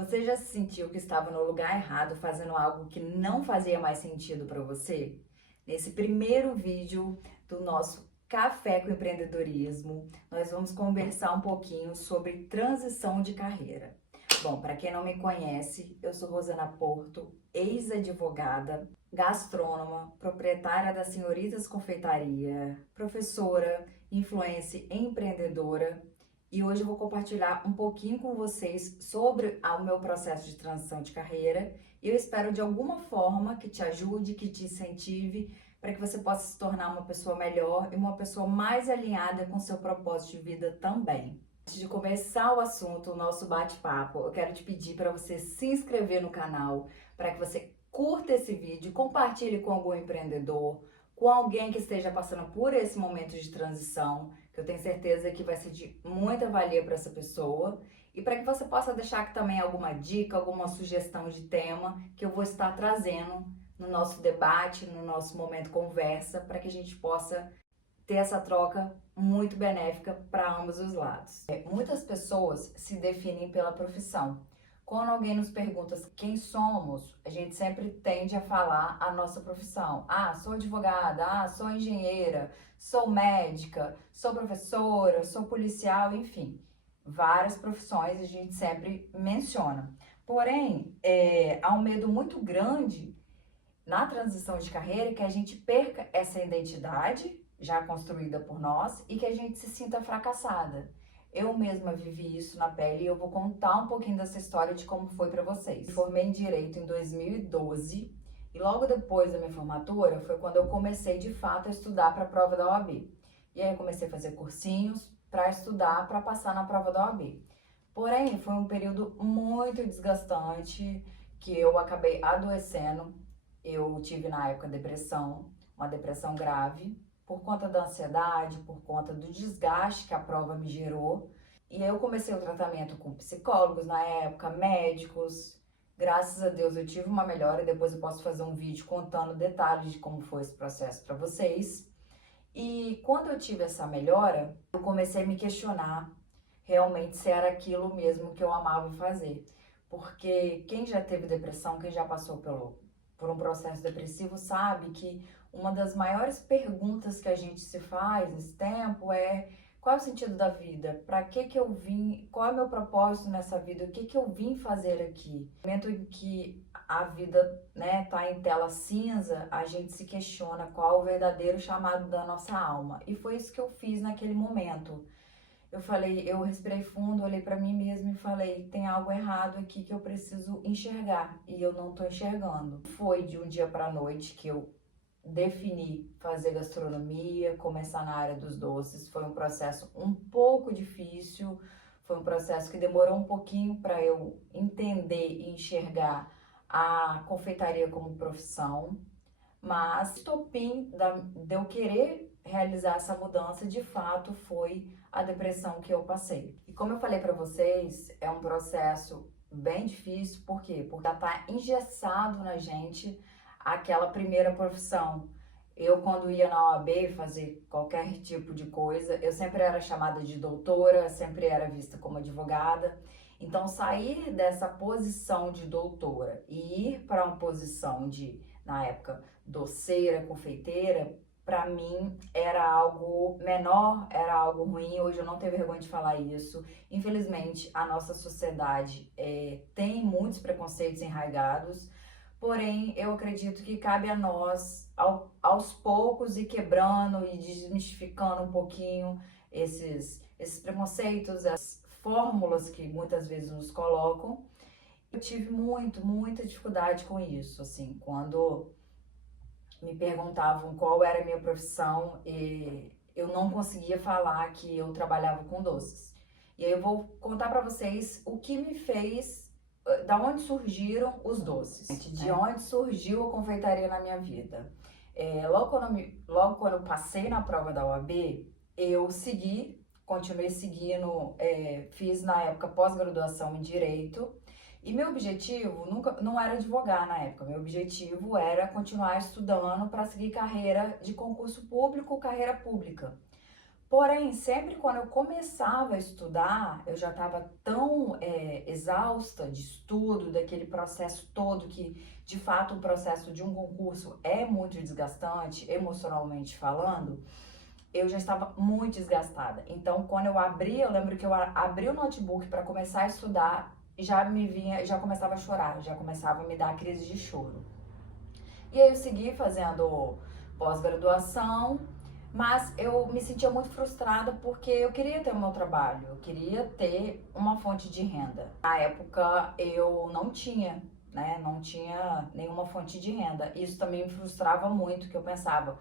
Você já se sentiu que estava no lugar errado fazendo algo que não fazia mais sentido para você? Nesse primeiro vídeo do nosso Café com Empreendedorismo, nós vamos conversar um pouquinho sobre transição de carreira. Bom, para quem não me conhece, eu sou Rosana Porto, ex-advogada, gastrônoma, proprietária da Senhoritas Confeitaria, professora, influencer empreendedora, e hoje eu vou compartilhar um pouquinho com vocês sobre o meu processo de transição de carreira e eu espero de alguma forma que te ajude, que te incentive para que você possa se tornar uma pessoa melhor e uma pessoa mais alinhada com seu propósito de vida também. Antes de começar o assunto, o nosso bate-papo, eu quero te pedir para você se inscrever no canal, para que você curta esse vídeo, compartilhe com algum empreendedor, com alguém que esteja passando por esse momento de transição, que eu tenho certeza que vai ser de muita valia para essa pessoa, e para que você possa deixar aqui também alguma dica, alguma sugestão de tema que eu vou estar trazendo no nosso debate, no nosso momento conversa, para que a gente possa ter essa troca muito benéfica para ambos os lados. Muitas pessoas se definem pela profissão. Quando alguém nos pergunta quem somos, a gente sempre tende a falar a nossa profissão. Ah, sou advogada, sou engenheira, sou médica, sou professora, sou policial, enfim. Várias profissões a gente sempre menciona. Porém, há um medo muito grande na transição de carreira que a gente perca essa identidade já construída por nós e que a gente se sinta fracassada. Eu mesma vivi isso na pele e eu vou contar um pouquinho dessa história de como foi para vocês. Me formei em Direito em 2012 e logo depois da minha formatura foi quando eu comecei de fato a estudar para a prova da OAB. E aí eu comecei a fazer cursinhos para estudar para passar na prova da OAB. Porém, foi um período muito desgastante que eu acabei adoecendo. Eu tive na época depressão, uma depressão grave, por conta da ansiedade, por conta do desgaste que a prova me gerou. E eu comecei o tratamento com psicólogos na época, médicos. Graças a Deus eu tive uma melhora e depois eu posso fazer um vídeo contando detalhes de como foi esse processo para vocês. E quando eu tive essa melhora, eu comecei a me questionar realmente se era aquilo mesmo que eu amava fazer. Porque quem já teve depressão, quem já passou por um processo depressivo, sabe que uma das maiores perguntas que a gente se faz nesse tempo é: qual é o sentido da vida? Para que eu vim? Qual é o meu propósito nessa vida? O que eu vim fazer aqui? No momento em que a vida, né, tá em tela cinza, a gente se questiona qual é o verdadeiro chamado da nossa alma. E foi isso que eu fiz naquele momento. Eu respirei fundo, olhei para mim mesma e falei: tem algo errado aqui que eu preciso enxergar e eu não tô enxergando. Foi de um dia para noite que eu defini fazer gastronomia, começar na área dos doces. Foi um processo um pouco difícil, foi um processo que demorou um pouquinho para eu entender e enxergar a confeitaria como profissão, mas o estopim de eu querer realizar essa mudança, de fato, foi a depressão que eu passei. E como eu falei para vocês, é um processo bem difícil, por quê? Porque já tá engessado na gente aquela primeira profissão. Eu, quando ia na OAB fazer qualquer tipo de coisa, eu sempre era chamada de doutora, sempre era vista como advogada. Então, sair dessa posição de doutora e ir para uma posição de, na época, doceira, confeiteira, para mim era algo menor, era algo ruim. Hoje eu não tenho vergonha de falar isso. Infelizmente, a nossa sociedade tem muitos preconceitos enraigados, porém eu acredito que cabe a nós, aos poucos, ir quebrando e desmistificando um pouquinho esses preconceitos, as fórmulas que muitas vezes nos colocam. Eu tive muita dificuldade com isso, assim, quando me perguntavam qual era a minha profissão e eu não conseguia falar que eu trabalhava com doces. E aí eu vou contar para vocês o que me fez, da onde surgiram os doces, de onde surgiu a confeitaria na minha vida. Logo quando eu passei na prova da OAB, eu continuei seguindo, fiz na época pós-graduação em Direito. E meu objetivo não era advogar na época, meu objetivo era continuar estudando para seguir carreira de concurso público, carreira pública. Porém, sempre quando eu começava a estudar, eu já estava tão exausta de estudo, daquele processo todo que, de fato, o processo de um concurso é muito desgastante, emocionalmente falando, eu já estava muito desgastada. Então, quando eu lembro que eu abri o notebook para começar a estudar, já começava a chorar, já começava a me dar crise de choro. E aí eu segui fazendo pós-graduação, mas eu me sentia muito frustrada porque eu queria ter o meu trabalho, eu queria ter uma fonte de renda. Na época eu não tinha, né? Não tinha nenhuma fonte de renda. Isso também me frustrava muito, que eu pensava,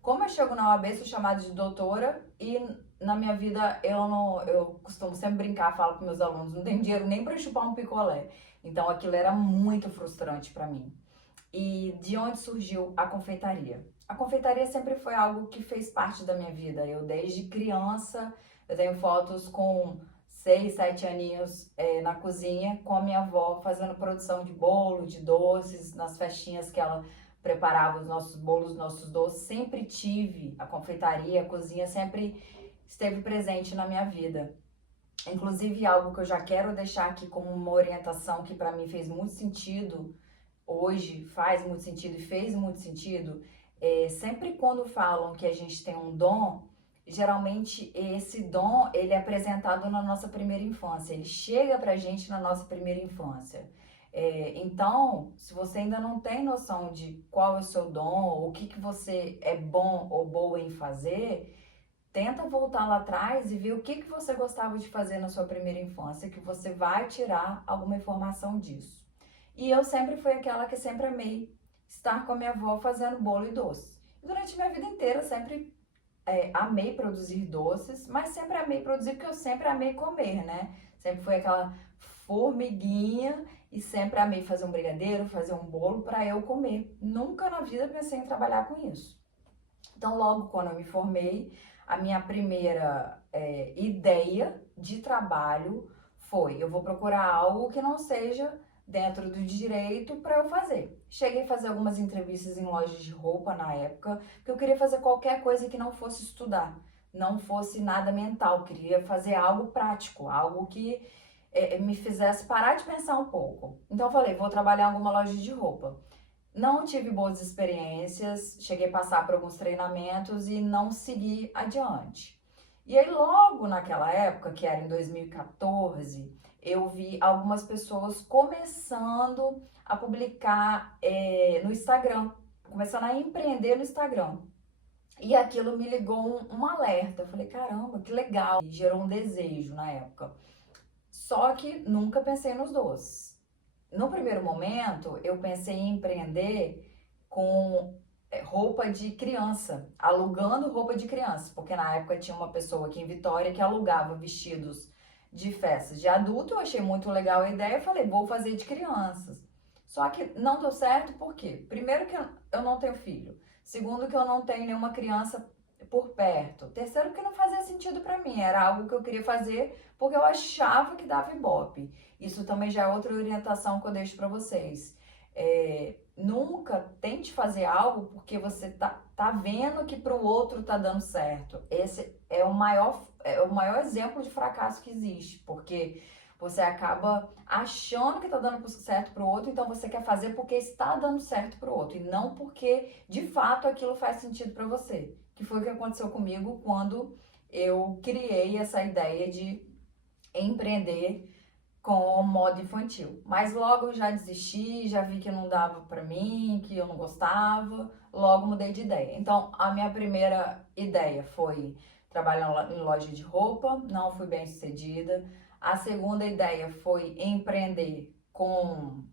como eu chego na OAB, sou chamada de doutora e na minha vida eu costumo sempre brincar, falo com meus alunos, não tenho dinheiro nem para chupar um picolé. Então aquilo era muito frustrante para mim. E de onde surgiu a confeitaria? A confeitaria sempre foi algo que fez parte da minha vida. Eu, desde criança, eu tenho fotos com 6, 7 aninhos na cozinha com a minha avó fazendo produção de bolo, de doces, nas festinhas que ela preparava os nossos bolos, os nossos doces. Sempre tive a confeitaria, a cozinha sempre esteve presente na minha vida. Inclusive, algo que eu já quero deixar aqui como uma orientação que para mim fez muito sentido hoje, faz muito sentido e fez muito sentido, sempre quando falam que a gente tem um dom, geralmente esse dom ele é apresentado na nossa primeira infância, ele chega pra gente na nossa primeira infância. Então, se você ainda não tem noção de qual é o seu dom, o que você é bom ou boa em fazer, tenta voltar lá atrás e ver o que você gostava de fazer na sua primeira infância, que você vai tirar alguma informação disso. E eu sempre fui aquela que sempre amei estar com a minha avó fazendo bolo e doce. Durante minha vida inteira, eu sempre amei produzir doces, mas sempre amei produzir porque eu sempre amei comer, né? Sempre fui aquela formiguinha e sempre amei fazer um brigadeiro, fazer um bolo para eu comer. Nunca na vida pensei em trabalhar com isso. Então, logo quando eu me formei, a minha primeira ideia de trabalho foi: eu vou procurar algo que não seja dentro do direito para eu fazer. Cheguei a fazer algumas entrevistas em lojas de roupa na época, porque eu queria fazer qualquer coisa que não fosse estudar, não fosse nada mental, queria fazer algo prático, algo que me fizesse parar de pensar um pouco. Então eu falei, vou trabalhar em alguma loja de roupa. Não tive boas experiências, cheguei a passar por alguns treinamentos e não segui adiante. E aí logo naquela época, que era em 2014, eu vi algumas pessoas começando a publicar no Instagram, começando a empreender no Instagram. E aquilo me ligou um alerta. Eu falei, caramba, que legal. E gerou um desejo na época. Só que nunca pensei nos doces. No primeiro momento, eu pensei em empreender com roupa de criança, alugando roupa de criança, porque na época tinha uma pessoa aqui em Vitória que alugava vestidos de festas de adulto. Eu achei muito legal a ideia, eu falei, vou fazer de crianças. Só que não deu certo, por quê? Primeiro que eu não tenho filho, segundo que eu não tenho nenhuma criança por perto, terceiro que não fazia sentido para mim, era algo que eu queria fazer porque eu achava que dava ibope. Isso também já é outra orientação que eu deixo para vocês. Nunca tente fazer algo porque você tá vendo que para o outro tá dando certo. Esse é o maior exemplo de fracasso que existe, porque você acaba achando que tá dando certo para o outro, então você quer fazer porque está dando certo para o outro e não porque de fato aquilo faz sentido para você. Que foi o que aconteceu comigo quando eu criei essa ideia de empreender com moda infantil. Mas logo eu já desisti, já vi que não dava pra mim, que eu não gostava, logo mudei de ideia. Então, a minha primeira ideia foi trabalhar em loja de roupa, não fui bem sucedida. A segunda ideia foi empreender com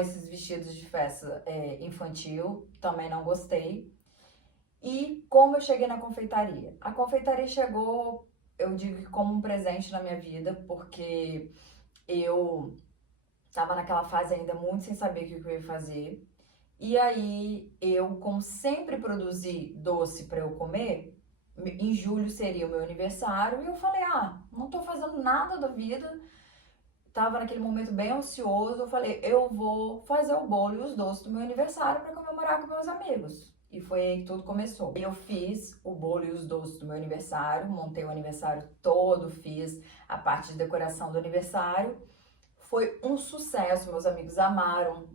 esses vestidos de festa infantil, também não gostei. E como eu cheguei na confeitaria? A confeitaria chegou, eu digo que como um presente na minha vida, porque eu tava naquela fase ainda muito sem saber o que eu ia fazer. E aí, eu, como sempre produzi doce para eu comer, em julho seria o meu aniversário, e eu falei, não tô fazendo nada da vida. Tava naquele momento bem ansioso, eu falei, eu vou fazer o bolo e os doces do meu aniversário para comemorar com meus amigos. E foi aí que tudo começou. Eu fiz o bolo e os doces do meu aniversário, montei o aniversário todo, fiz a parte de decoração do aniversário. Foi um sucesso, meus amigos amaram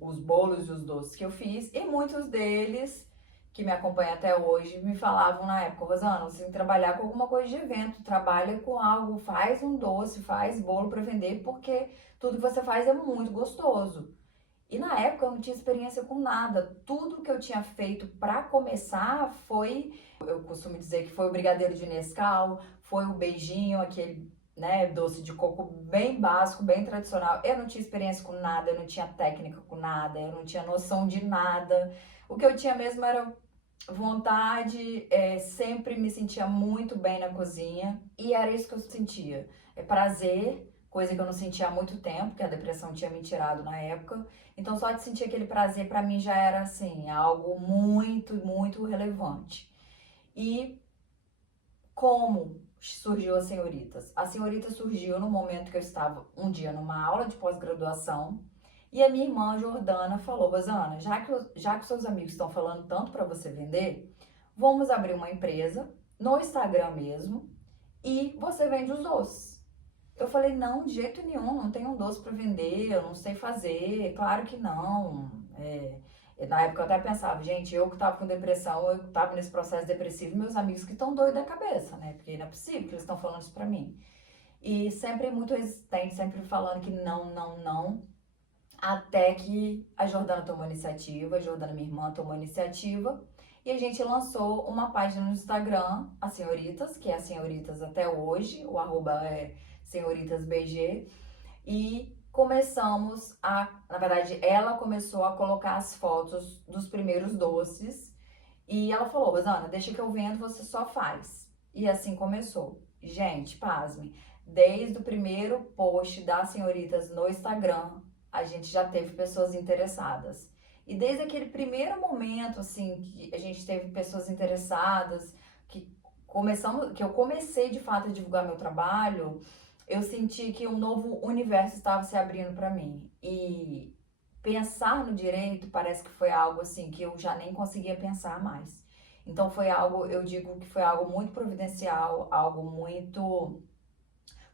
os bolos e os doces que eu fiz. E muitos deles, que me acompanham até hoje, me falavam na época: Rosana, você tem que trabalhar com alguma coisa de evento, trabalha com algo, faz um doce, faz bolo para vender, porque tudo que você faz é muito gostoso. E na época eu não tinha experiência com nada. Tudo que eu tinha feito para começar foi, eu costumo dizer que foi o brigadeiro de Nescau, foi o beijinho, aquele, né, doce de coco bem básico, bem tradicional. Eu não tinha experiência com nada, eu não tinha técnica com nada, eu não tinha noção de nada. O que eu tinha mesmo era vontade, sempre me sentia muito bem na cozinha e era isso que eu sentia. Prazer, coisa que eu não sentia há muito tempo, que a depressão tinha me tirado na época. Então só de sentir aquele prazer para mim já era assim, algo muito, muito relevante. E como surgiu a Senhoritas? A Senhoritas surgiu no momento que eu estava um dia numa aula de pós-graduação e a minha irmã Jordana falou: Rosana, já que seus amigos estão falando tanto para você vender, vamos abrir uma empresa no Instagram mesmo e você vende os doces. Eu falei: não, de jeito nenhum, não tenho um doce para vender, eu não sei fazer, claro que não. Na época eu até pensava: gente, eu que tava com depressão, eu tava nesse processo depressivo, meus amigos que estão doidos da cabeça, né? Porque não é possível que eles estão falando isso pra mim. E sempre muito resistente, sempre falando que não, não, não. Até que a Jordana tomou iniciativa, a Jordana, minha irmã, tomou iniciativa. E a gente lançou uma página no Instagram, a Senhoritas, que é a Senhoritas até hoje, o arroba é SenhoritasBG. E começamos na verdade, ela começou a colocar as fotos dos primeiros doces. E ela falou: Rosana, deixa que eu vendo, você só faz. E assim começou. Gente, pasme, desde o primeiro post das Senhoritas no Instagram, a gente já teve pessoas interessadas. E desde aquele primeiro momento, assim, que a gente teve pessoas interessadas, que eu comecei de fato a divulgar meu trabalho, eu senti que um novo universo estava se abrindo para mim. E pensar no direito parece que foi algo assim que eu já nem conseguia pensar mais. Então foi algo, eu digo que foi algo muito providencial,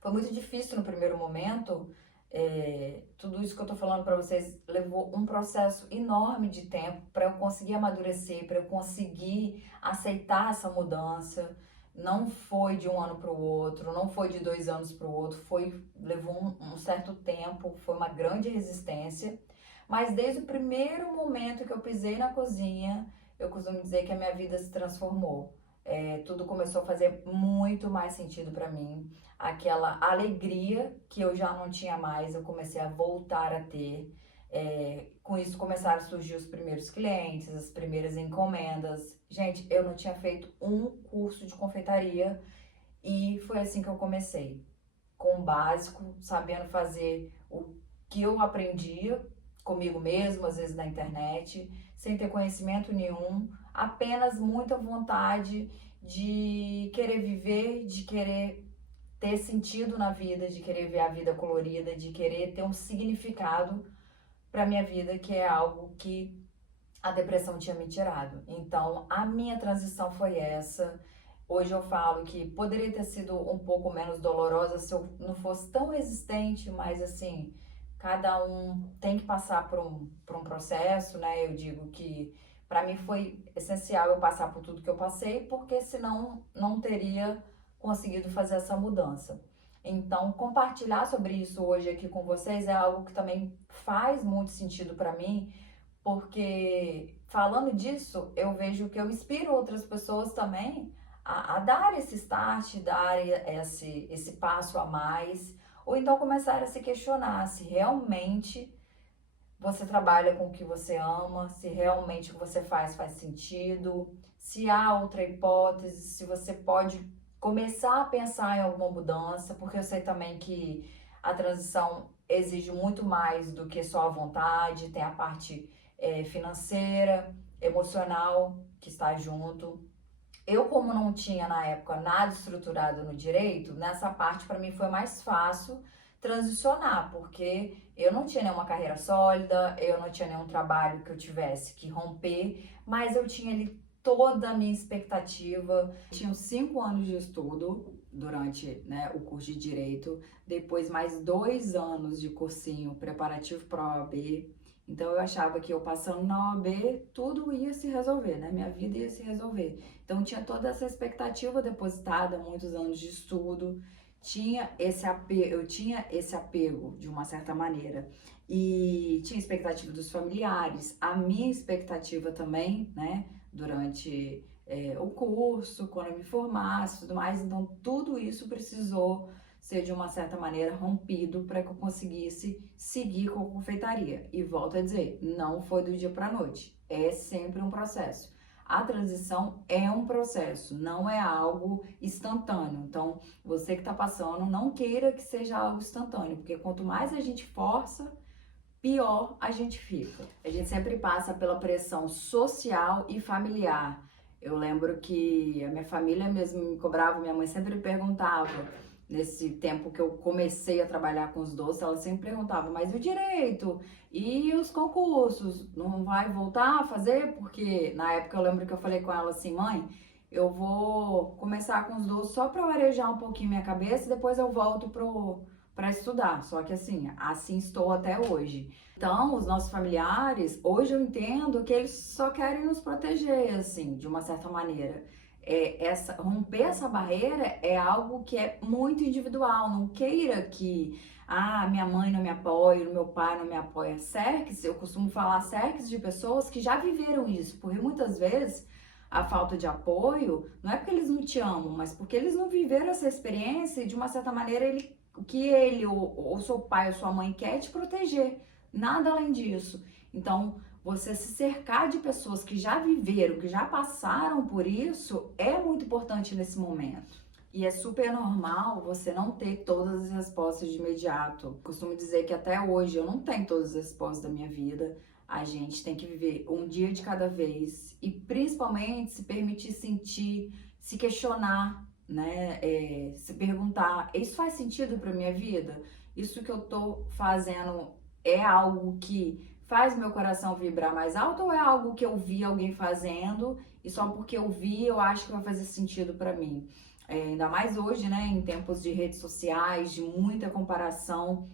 foi muito difícil no primeiro momento. Tudo isso que eu tô falando para vocês levou um processo enorme de tempo para eu conseguir amadurecer, para eu conseguir aceitar essa mudança. Não foi de um ano para o outro, não foi de 2 anos para o outro, levou um certo tempo, foi uma grande resistência. Mas desde o primeiro momento que eu pisei na cozinha, eu costumo dizer que a minha vida se transformou. Tudo começou a fazer muito mais sentido para mim. Aquela alegria que eu já não tinha mais, eu comecei a voltar a ter. Com isso começaram a surgir os primeiros clientes, as primeiras encomendas. Gente, eu não tinha feito um curso de confeitaria e foi assim que eu comecei. Com o básico, sabendo fazer o que eu aprendia comigo mesmo, às vezes na internet, sem ter conhecimento nenhum, apenas muita vontade de querer viver, de querer ter sentido na vida, de querer ver a vida colorida, de querer ter um significado para minha vida, que é algo que a depressão tinha me tirado. Então, a minha transição foi essa. Hoje eu falo que poderia ter sido um pouco menos dolorosa se eu não fosse tão resistente, mas assim, cada um tem que passar por um processo, né? Eu digo que para mim foi essencial eu passar por tudo que eu passei, porque senão não teria conseguido fazer essa mudança. Então, compartilhar sobre isso hoje aqui com vocês é algo que também faz muito sentido para mim, porque falando disso, eu vejo que eu inspiro outras pessoas também a dar esse start, dar esse passo a mais, ou então começar a se questionar se realmente você trabalha com o que você ama, se realmente o que você faz sentido, se há outra hipótese, se você pode começar a pensar em alguma mudança, porque eu sei também que a transição exige muito mais do que só a vontade, tem a parte financeira, emocional que está junto. Eu, como não tinha na época nada estruturado no direito, nessa parte para mim foi mais fácil transicionar, porque eu não tinha nenhuma carreira sólida, eu não tinha nenhum trabalho que eu tivesse que romper, mas eu tinha ali toda a minha expectativa. Tinha 5 anos de estudo durante, né, o curso de Direito, depois mais 2 anos de cursinho preparativo para a OAB. Então eu achava que eu passando na OAB, tudo ia se resolver, né? Minha vida ia se resolver. Então tinha toda essa expectativa depositada, muitos anos de estudo, eu tinha esse apego de uma certa maneira. E tinha expectativa dos familiares, a minha expectativa também, né? Durante o curso, quando eu me formasse e tudo mais. Então tudo isso precisou ser de uma certa maneira rompido para que eu conseguisse seguir com a confeitaria. E volto a dizer, não foi do dia para a noite, é sempre um processo. A transição é um processo, não é algo instantâneo. Então, você que está passando, não queira que seja algo instantâneo, porque quanto mais a gente força, pior a gente fica. A gente sempre passa pela pressão social e familiar. Eu lembro que a minha família mesmo me cobrava, minha mãe sempre me perguntava, nesse tempo que eu comecei a trabalhar com os doces, ela sempre perguntava, mas e o direito? E os concursos? Não vai voltar a fazer? Porque na época eu lembro que eu falei com ela assim, mãe, eu vou começar com os doces só para arejar um pouquinho minha cabeça e depois eu volto para estudar. Só que assim estou até hoje. Então, os nossos familiares, hoje eu entendo que eles só querem nos proteger, assim, de uma certa maneira. Romper essa barreira é algo que é muito individual. Não queira que minha mãe não me apoia, meu pai não me apoia. Cerques, eu costumo falar cerques de pessoas que já viveram isso, porque muitas vezes a falta de apoio não é porque eles não te amam, mas porque eles não viveram essa experiência e de uma certa maneira o que ele ou seu pai ou sua mãe quer é te proteger, nada além disso. Então, você se cercar de pessoas que já viveram, que já passaram por isso, é muito importante nesse momento. E é super normal você não ter todas as respostas de imediato. Costumo dizer que até hoje eu não tenho todas as respostas da minha vida. A gente tem que viver um dia de cada vez e principalmente se permitir sentir, se questionar, né? Se perguntar, isso faz sentido para minha vida? Isso que eu tô fazendo é algo que faz meu coração vibrar mais alto ou é algo que eu vi alguém fazendo e só porque eu vi eu acho que vai fazer sentido para mim? Ainda mais hoje, né, em tempos de redes sociais, de muita comparação,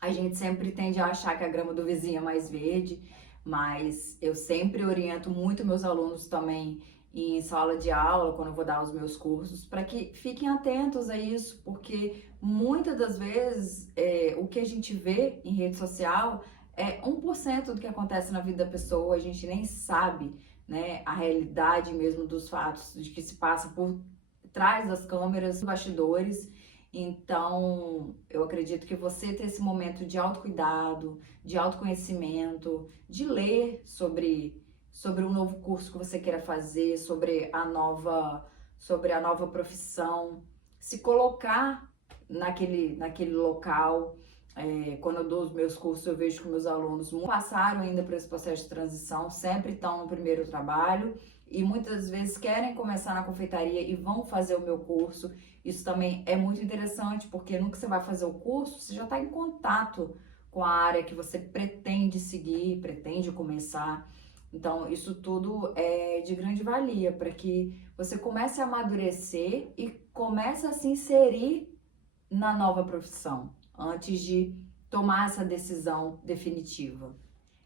a gente sempre tende a achar que a grama do vizinho é mais verde, mas eu sempre oriento muito meus alunos também em sala de aula, quando eu vou dar os meus cursos, para que fiquem atentos a isso, porque muitas das vezes o que a gente vê em rede social é 1% do que acontece na vida da pessoa, a gente nem sabe, né, a realidade mesmo dos fatos, de que se passa por trás das câmeras, bastidores. Então, eu acredito que você ter esse momento de autocuidado, de autoconhecimento, de ler sobre um novo curso que você queira fazer, sobre a nova profissão, se colocar naquele local. Quando eu dou os meus cursos, eu vejo que meus alunos passaram ainda por esse processo de transição, sempre estão no primeiro trabalho e muitas vezes querem começar na confeitaria e vão fazer o meu curso. Isso também é muito interessante, porque no que você vai fazer o curso, você já está em contato com a área que você pretende seguir, pretende começar. Então, isso tudo é de grande valia para que você comece a amadurecer e comece a se inserir na nova profissão, antes de tomar essa decisão definitiva.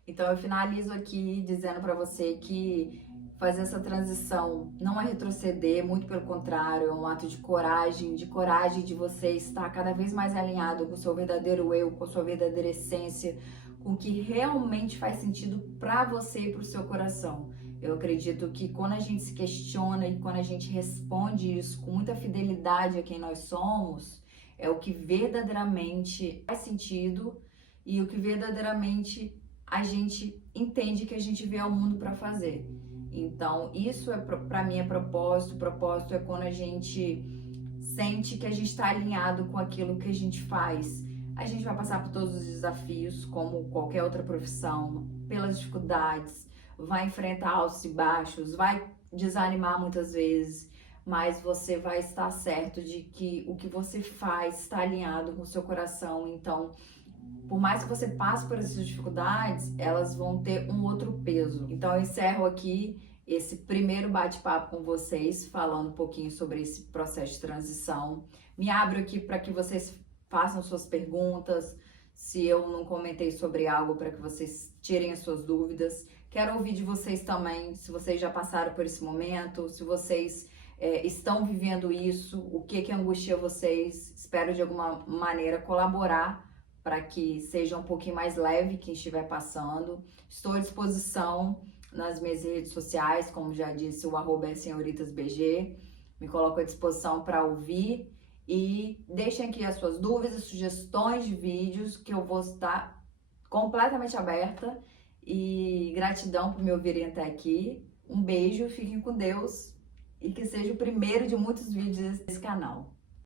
Então, eu finalizo aqui dizendo para você que fazer essa transição não é retroceder, muito pelo contrário, é um ato de coragem de você estar cada vez mais alinhado com o seu verdadeiro eu, com a sua verdadeira essência, com o que realmente faz sentido para você e para o seu coração. Eu acredito que quando a gente se questiona e quando a gente responde isso com muita fidelidade a quem nós somos, é o que verdadeiramente faz sentido e o que verdadeiramente a gente entende que a gente veio ao mundo para fazer. Então, isso para mim é propósito. Propósito é quando a gente sente que a gente está alinhado com aquilo que a gente faz. A gente vai passar por todos os desafios, como qualquer outra profissão, pelas dificuldades, vai enfrentar altos e baixos, vai desanimar muitas vezes, mas você vai estar certo de que o que você faz está alinhado com o seu coração. Então, por mais que você passe por essas dificuldades, elas vão ter um outro peso. Então, eu encerro aqui esse primeiro bate-papo com vocês, falando um pouquinho sobre esse processo de transição. Me abro aqui para que vocês façam suas perguntas, se eu não comentei sobre algo, para que vocês tirem as suas dúvidas. Quero ouvir de vocês também, se vocês já passaram por esse momento, se vocês estão vivendo isso, o que angustia vocês. Espero de alguma maneira colaborar para que seja um pouquinho mais leve quem estiver passando. Estou à disposição nas minhas redes sociais, como já disse, o @senhoritasbg. Me coloco à disposição para ouvir e deixem aqui as suas dúvidas, sugestões de vídeos, que eu vou estar completamente aberta. E gratidão por me ouvirem até aqui. Um beijo, fiquem com Deus e que seja o primeiro de muitos vídeos desse canal.